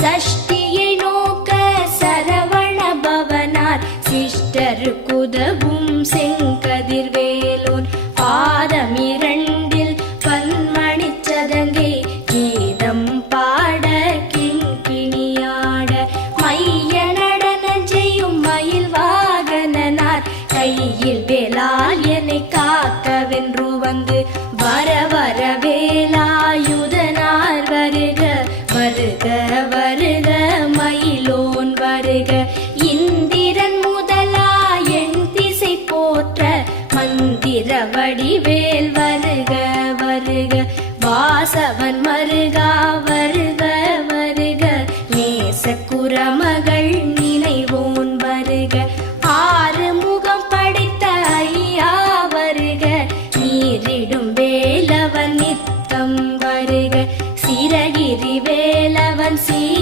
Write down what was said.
சஷ்டியை நோக்க சரவண பவனார். சிஷ்டருக்குதவும் செங்கதிர்வேலோன் பாதம் இரண்டில் பன்மணி சதங்கே. கீதம் பாட கிங்கிணியாட மைய நடனம் செய்யும் மயில் வாகனனார். கையில் வேளால் என்னை காக்க வென்று வந்து. வரவ மாறுக இந்திரன் முதலா என் திசை போற்ற மந்திர வடிவேல் வருக வருக. வாசவன் மருகா வருக வருக. நேச குரமகள் நினைவோன் வருக. ஆறு முகம் படைத்த ஐயா வருக. நீரிடும் வேலவன் நித்தம் வருக. சிறகிரி வேலவன் சீ